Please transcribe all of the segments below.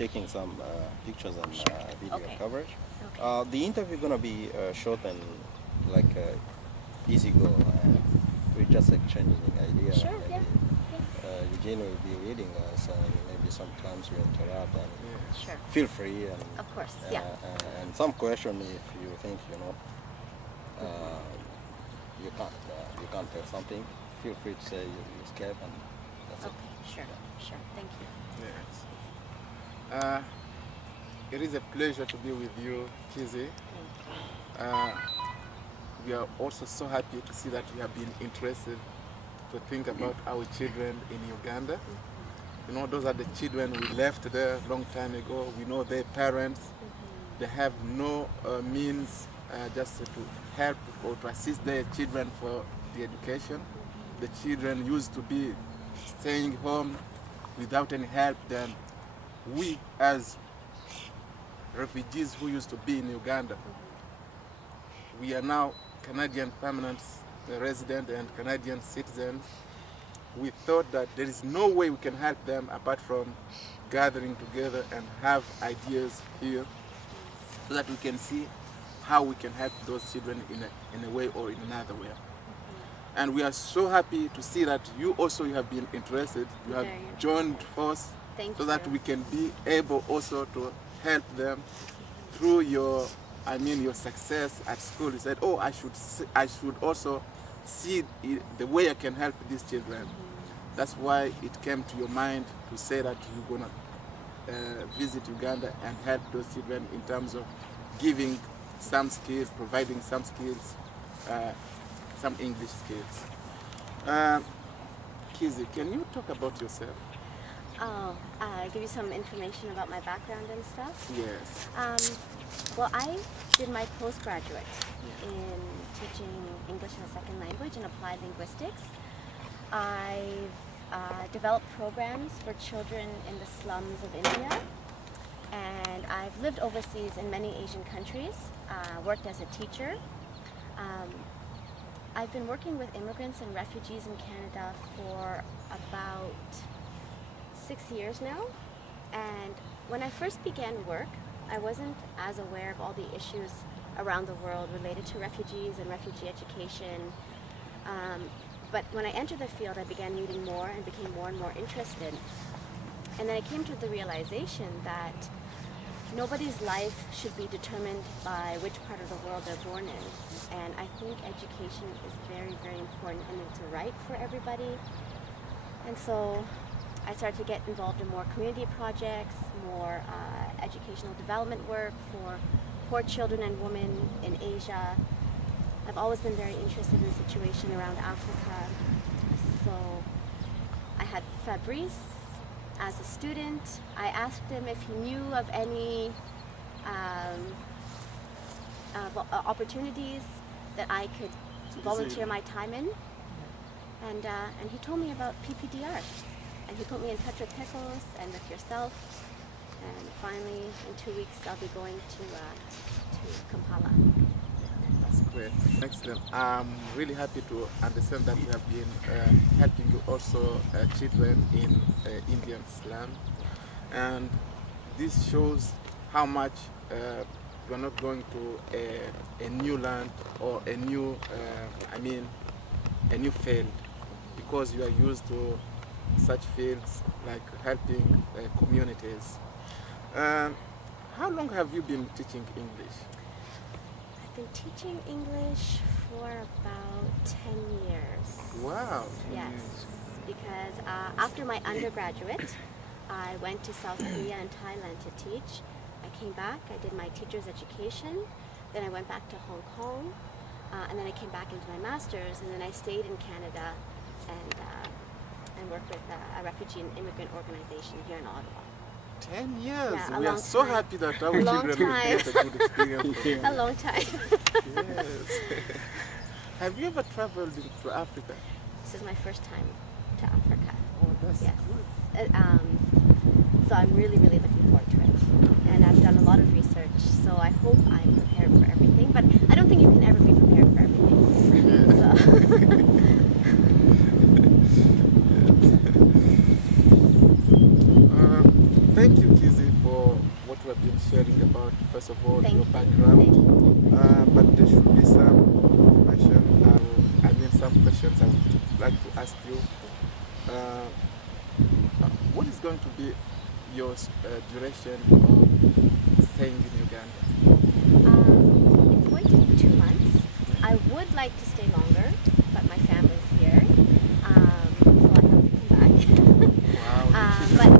taking some pictures and video Okay. coverage. Okay. The interview gonna be short and like easy go, and we're just exchanging ideas. Sure, Maybe, Eugene will be leading us, and maybe sometimes we interrupt. And Sure. feel free, and Of course, yeah. and some question if you think you can't tell something, feel free to say you escape, and that's Okay, sure, sure. Thank you. Yes. It is a pleasure to be with you, Kizzy. We are also so happy to see that you have been interested to think about our children in Uganda. You know, those are the children we left there a long time ago. We know their parents. They have no means just to help or to assist their children for the education. The children used to be staying home without any help. Then we, as refugees who used to be in Uganda, we are now Canadian permanent resident and Canadian citizens. We thought that there is no way we can help them apart from gathering together and have ideas here so that we can see how we can help those children in a way or in another way. And we are so happy to see that you have been interested. You have joined force so that we can be able also to help them through your success at school. You said, oh, I should also see the way I can help these children. That's why it came to your mind to say that you're going to visit Uganda and help those children in terms of giving some skills, providing some skills, some English skills. Kizzy, can you talk about yourself? Give you some information about my background and stuff? Yes. Well, I did my postgraduate in teaching English as a second language and applied linguistics. I've developed programs for children in the slums of India, and I've lived overseas in many Asian countries, worked as a teacher. I've been working with immigrants and refugees in Canada for about 6 years now, and when I first began work, I wasn't as aware of all the issues around the world related to refugees and refugee education. But when I entered the field, I began reading more and became more and more interested. And then I came to the realization that nobody's life should be determined by which part of the world they're born in. And I think education is very, very important, and it's a right for everybody. And so I started to get involved in more community projects, more educational development work for poor children and women in Asia. I've always been very interested in the situation around Africa. So I had Fabrice as a student. I asked him if he knew of any opportunities that I could volunteer my time in. And he told me about PPDR. And he put me in touch with Pickles and with yourself. And finally, in 2 weeks, I'll be going to Kampala. That's great. Excellent. I'm really happy to understand that you have been helping also children in Indian slum. And this shows how much you are not going to a new land or a new field, because you are used to such fields like helping communities. How long have you been teaching English? I've been teaching English for about 10 years. Wow. Yes, because after my undergraduate, I went to South Korea and Thailand to teach. I came back, I did my teacher's education, then I went back to Hong Kong, and then I came back into my master's, and then I stayed in Canada and worked with a refugee and immigrant organization here in Ottawa. 10 years. Yeah, we are so happy that our children will get a good experience. A long time. Yes. Have you ever traveled to Africa? This is my first time to Africa. Oh, that's yes. good. So I'm really, really looking forward to it. And I've done a lot of research, so I hope I'm prepared for everything. But I don't think you can ever be prepared for everything. Yes. So. Thank you, Kizzy. Kizzy, for what we have been sharing about, first of all, Thank your you. background. But there should be some information, some questions I would like to ask you. What is going to be your duration of staying in Uganda? It's going to be 2 months. I would like to stay longer, but my family's here, so I have to come back. Wow. But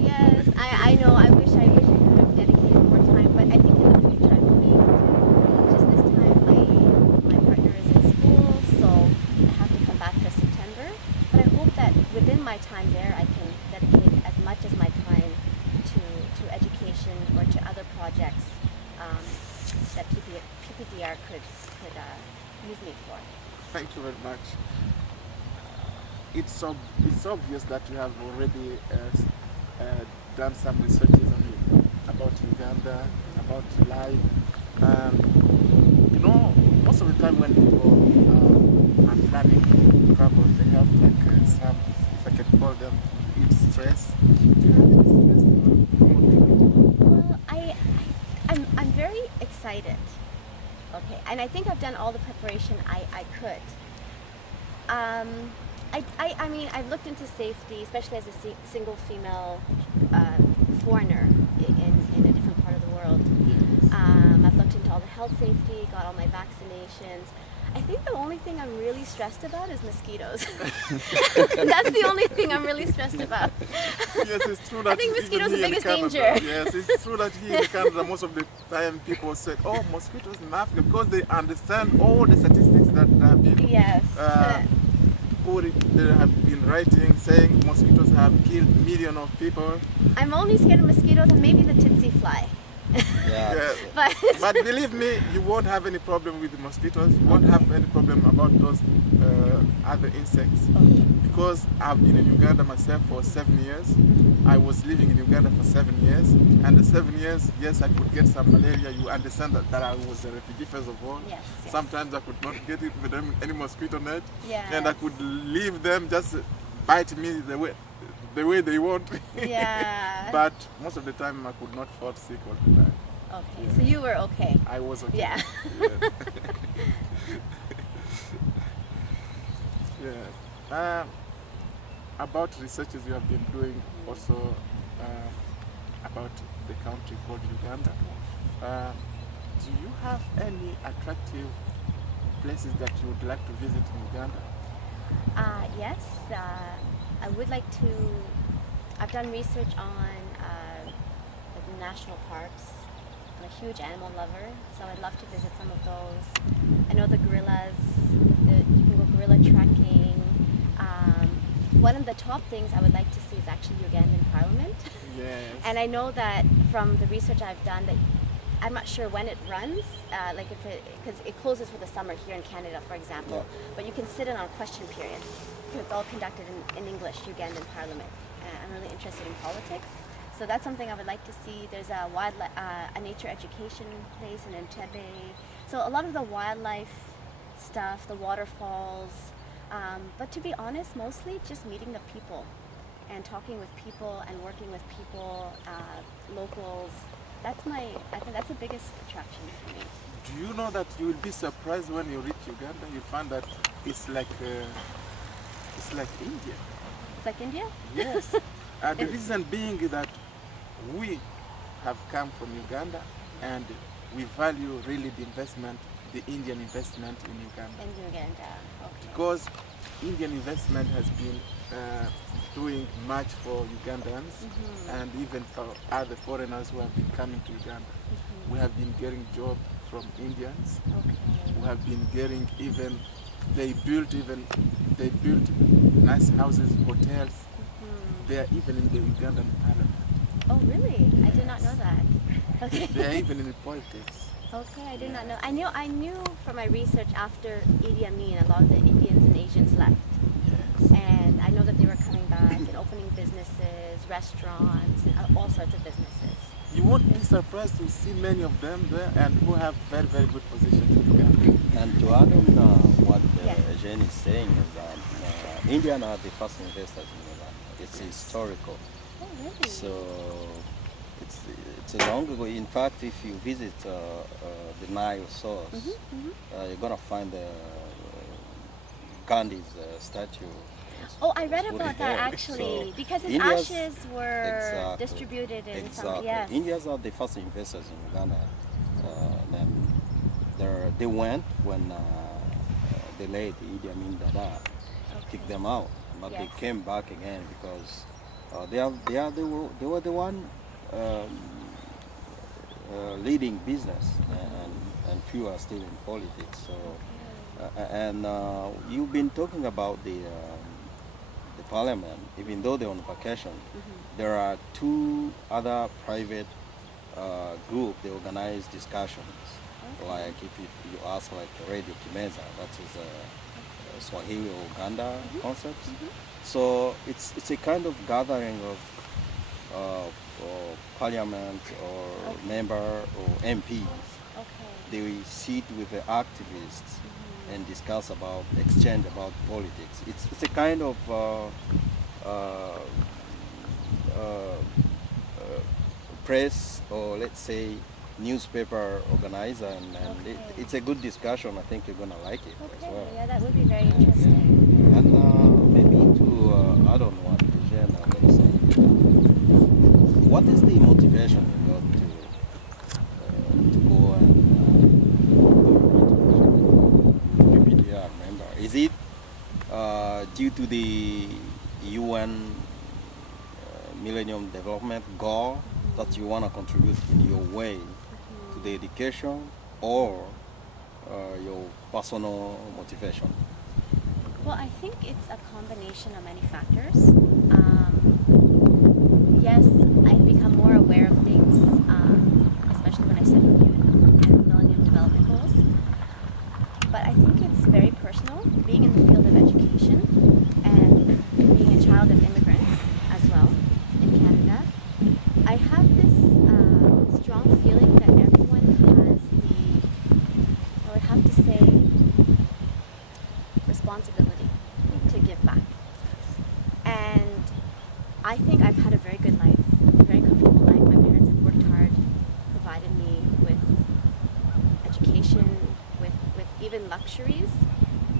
yes, I know. I wish I could have dedicated more time, but I think in the future I will be able to. Just this time, my partner is in school, so I have to come back for September. But I hope that within my time there, I can dedicate as much as my time to education or to other projects that PPDR could use me for. Thank you very much. It's obvious that you have already done some researches about Uganda, about life. Most of the time when people are planning to travel, they have like some, if I can call them, it's stress. Do you have any stress? Well, I'm very excited. Okay, and I think I've done all the preparation I could. I mean, I've looked into safety, especially as a single female foreigner in a different part of the world. Yes. I've looked into all the health safety, got all my vaccinations. I think the only thing I'm really stressed about is mosquitoes. That's the only thing I'm really stressed about. Yes, it's true that I think mosquitoes are the biggest Canada, danger. Yes, it's true that here in Canada, most of the time people say, oh, mosquitoes in Africa, because they understand all the statistics that have been Yes. they have been writing, saying mosquitoes have killed millions of people. I'm only scared of mosquitoes and maybe the tsetse fly. Yeah. Yeah. But believe me, you won't have any problem with the mosquitoes. You won't have any problem about those other insects. Because I've been in Uganda myself for 7 years. I was living in Uganda for 7 years. And the 7 years, yes, I could get some malaria. You understand that I was a refugee first of all. Yes, yes. Sometimes I could not get it with any mosquito net. Yes. And I could leave them just bite me the way they want. Yeah. But most of the time I could not fall sick all the time. Okay, Yeah. so you were okay. I was okay. Yeah. Yes. About researches you have been doing also about the country called Uganda. Do you have any attractive places that you would like to visit in Uganda? Yes, I would like to. I've done research on the national parks. I'm a huge animal lover, so I'd love to visit some of those. I know the gorillas. You can go gorilla trekking. One of the top things I would like to see is actually Ugandan Parliament. Yes. And I know that from the research I've done that I'm not sure when it runs, because it closes for the summer here in Canada, for example. Yeah. But you can sit in on a question period. It's all conducted in English, Ugandan Parliament. I'm really interested in politics, so that's something I would like to see. There's a nature education place in Entebbe. So a lot of the wildlife stuff, the waterfalls. But to be honest, mostly just meeting the people and talking with people and working with people, locals. I think that's the biggest attraction for me. Do you know that you will be surprised when you reach Uganda? You find that it's like India. It's like India? Yes. The reason being that we have come from Uganda and we value really the investment, the Indian investment in Uganda. In Uganda, okay. Because Indian investment has been doing much for Ugandans and even for other foreigners who have been coming to Uganda. We have been getting jobs from Indians. Okay. We have been getting they built nice houses, hotels. They are even in the Ugandan parliament. Oh, really? I did not know that. Okay. They are even in politics. Okay, I did not know. I knew from my research after Idi Amin, a lot of the Indians and Asians left. Yes. And I know that they were coming back and opening businesses, restaurants, and all sorts of businesses. You won't be surprised to see many of them there and who have very, very good positions in Uganda. And to add on what Yeah. Jane is saying is that Indian are the first investors in Uganda. It's historical. Oh, really? So it's long ago. In fact, if you visit the Nile source, you're gonna find Gandhi's statue. Oh, I read It's about already that there. actually, So because his India's- ashes were Exactly. distributed in some. Exactly. Yes. Indians are the first investors in Uganda. Then they went when the late Idi Amin Dada kicked them out, but they Yes. came back again because they were the one leading business, and few are still in politics. So and you've been talking about the parliament, even though they're on vacation. There are two other private groups. They organize discussions. Like if you ask like Radio Kimeza, that is a Swahili or Uganda concept. So it's a kind of gathering of parliament or member or MPs. They will sit with the activists and discuss about, exchange about politics. It's a kind of press, or let's say newspaper organizer, and it's a good discussion. I think you're gonna like it as Okay, well. yeah, that would be very interesting. And maybe to add on what Jen was saying, what is the motivation you got to go and be PPDR member? Is it due to the UN Millennium Development Goal that you want to contribute in your way to the education, or your personal motivation? Well, I think it's a combination of many factors. Yes, I've become more aware of things, especially when I studied Millennium Development Goals. But I think it's very personal, being in the field of education and being a child of immigrants as well in Canada. I have this strong feeling that everyone has I would have to say, responsibility to give back. And I think I've had a very good life, a very comfortable life. My parents have worked hard, provided me with education, with even luxuries.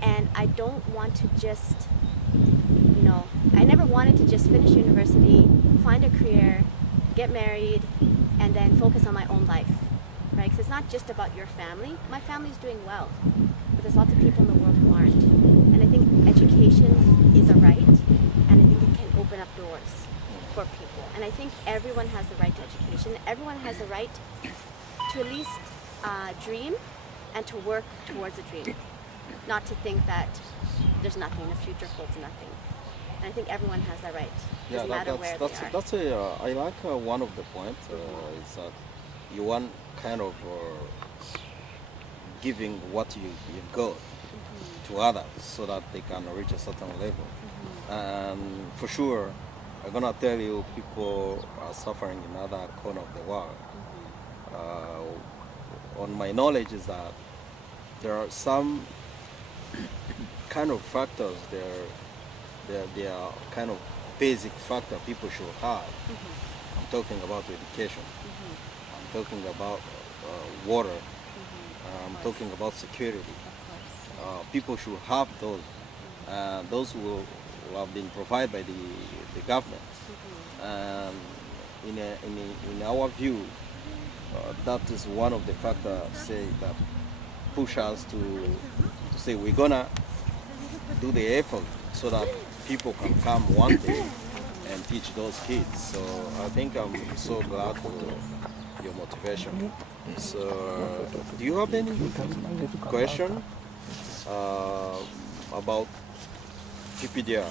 And I don't want to just, I never wanted to just finish university, find a career, get married, and then focus on my own life, right? Because it's not just about your family. My family's doing well, but there's lots of people in the world who aren't. And I think education is a right, and I think it can open up doors for people. And I think everyone has the right to education. Everyone has the right to at least dream and to work towards a dream, not to think that there's nothing, the future holds nothing. And I think everyone has that right, doesn't matter where they are. That's I like one of the points is that you want kind of giving what you've got to others so that they can reach a certain level. And for sure, I'm gonna tell you, people are suffering in other corner of the world. On my knowledge is that there are some kind of factors they are kind of basic factor people should have. I'm talking about education. I'm talking about water. I'm talking about security. People should have those. Those will have been provided by the government. And in our view, that is one of the factors that push us to say we're gonna do the effort so that people can come one day and teach those kids. So I think I'm so glad for your motivation. So do you have any question about PPDR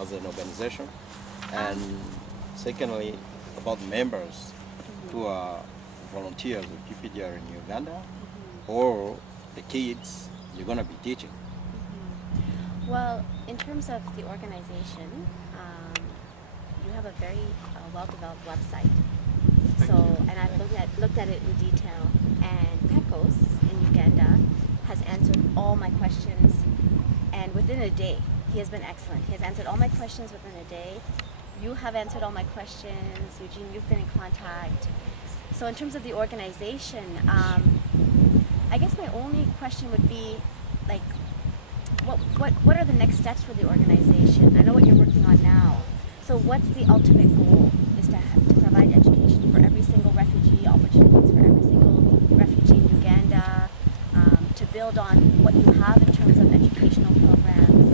as an organization? And secondly, about members who are volunteers with PPDR in Uganda, or the kids you're going to be teaching? Well, in terms of the organization, you have a very well-developed website. And I've looked at it in detail. And Pecos in Uganda has answered all my questions, and within a day. He has been excellent. He has answered all my questions within a day. You have answered all my questions. Eugene, you've been in contact. So in terms of the organization, I guess my only question would be, like, what are the next steps for the organization? I know what you're working on now. So what's the ultimate goal? Is to provide education for every single refugee, opportunities for every single refugee in Uganda, to build on what you have in terms of educational programs.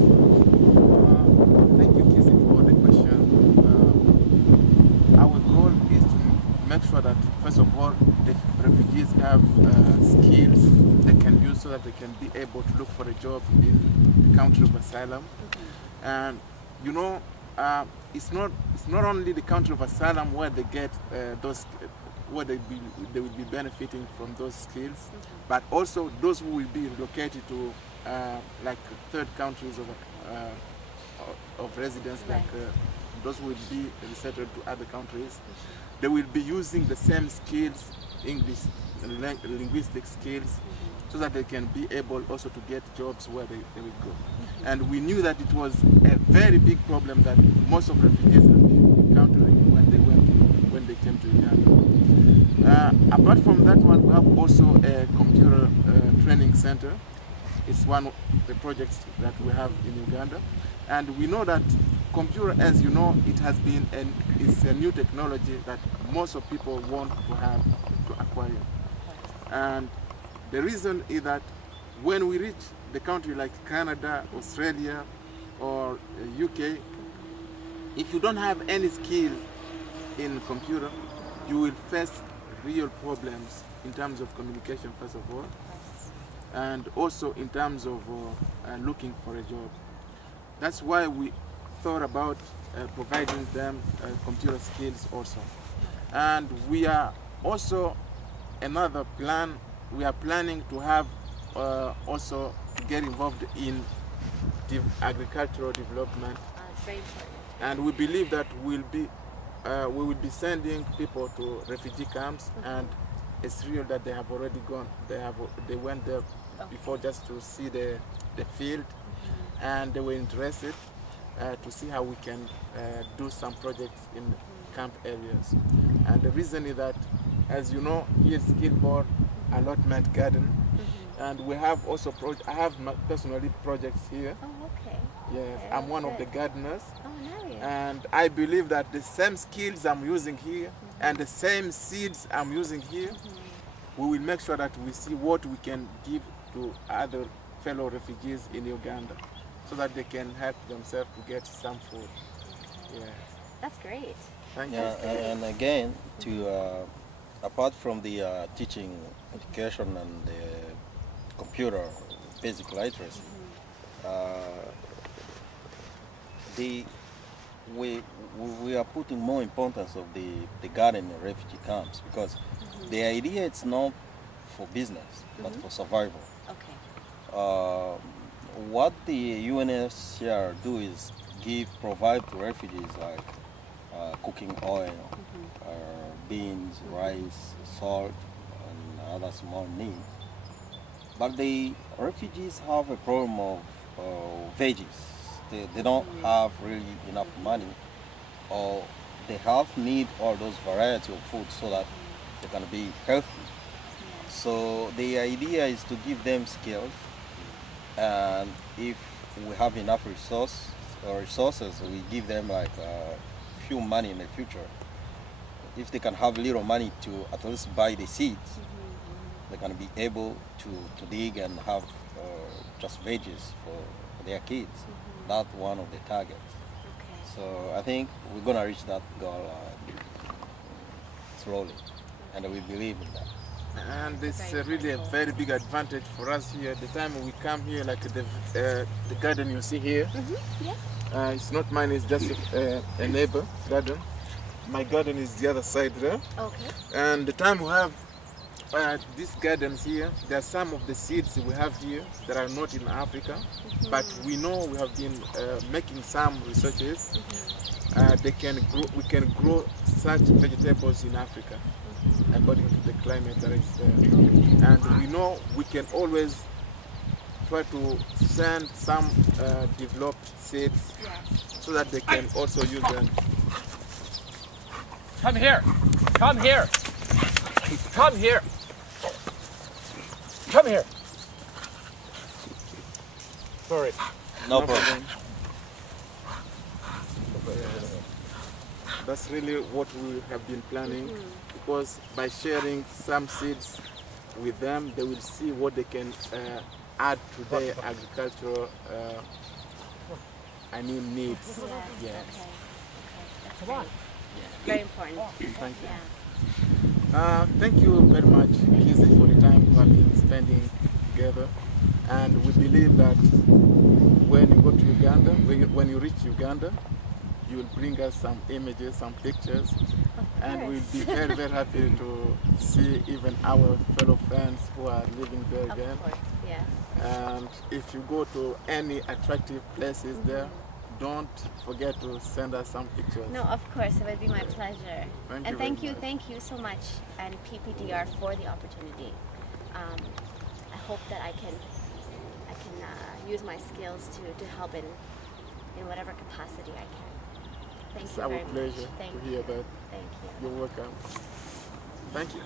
Thank you, Kizzy, for the question. Our goal is to make sure that, first of all, the refugees have skills they can use so that they can be able to look for a job in the country of asylum. And you know, it's not only the country of asylum where they get those, where they will be benefiting from those skills, but also those who will be relocated to like third countries of residence, Right. like those who will be resettled to other countries. They will be using the same skills, English, linguistic skills, so that they can be able also to get jobs where they will go. And we knew that it was a very big problem that most of refugees have been encountering when they came to Uganda. Apart from that one, we have also a computer training center. It's one of the projects that we have in Uganda. And we know that computer, as you know, it's a new technology that most of people want to have, to acquire. And the reason is that when we reach the country like Canada, Australia, or UK, if you don't have any skill in computer, you will face real problems in terms of communication, first of all, and also in terms of looking for a job. That's why we thought about providing them computer skills also. And we are also another plan, we are planning to have also to get involved in agricultural development. It's very important. And we believe that we will be sending people to refugee camps, and it's real that they have already gone. They went there before just to see the field, and they were interested to see how we can do some projects in camp areas. And the reason is that, as you know, here is Skillboard Allotment Garden, and we have also I have personally projects here. Oh, okay. Yes, Okay, I'm one of the good. gardeners. Oh, nice. And I believe that the same skills I'm using here and the same seeds I'm using here, we will make sure that we see what we can give to other fellow refugees in Uganda so that they can help themselves to get some food. Yes. That's great. Thank you. Yeah, and again, to apart from the teaching, education, and the computer basic literacy, we are putting more importance of the garden in refugee camps, because the idea it's not for business but for survival. Okay. What the UNHCR do is provide to refugees like cooking oil, beans, rice, salt, and other small needs. But the refugees have a problem of veggies. They don't have really enough money, or they have need all those variety of food so that they can be healthy. So the idea is to give them skills, and if we have enough resources, we give them like few money in the future. If they can have little money to at least buy the seeds, they can be able to dig and have just veggies for their kids. That's one of the targets. Okay. So I think we're gonna reach that goal slowly, and we believe in that. And it's really a very big advantage for us here. The time we come here, like the garden you see here, Yes. it's not mine, it's just a neighbor garden. My garden is the other side there. Okay. And the time we have these gardens here, there are some of the seeds we have here that are not in Africa, but we know we have been making some researches. We can grow such vegetables in Africa according to the climate that is there. And we know we can always try to send some developed seeds so that they can also use them. Come here. Come here. Come here. Come here. Sorry. No problem. That's really what we have been planning, because by sharing some seeds with them, they will see what they can add to their agricultural needs. Yes. Yes. Okay. That's Come on. great. Very important. Thank you. Yeah. Thank you very much, Kizzy, for the time we have been spending together. And we believe that when you go to Uganda, when you reach Uganda, you will bring us some images, some pictures, and we'll be very, very happy to see even our fellow friends who are living there again. Of course, yes. And if you go to any attractive places there, don't forget to send us some pictures. No, of course, it would be my pleasure. Thank And you thank very you, much. thank you so much, and PPDR for the opportunity. I hope that I can use my skills to help in whatever capacity I can. Thank It's you our very pleasure much. Thank to hear you. that. Thank you. You're welcome. Thank you.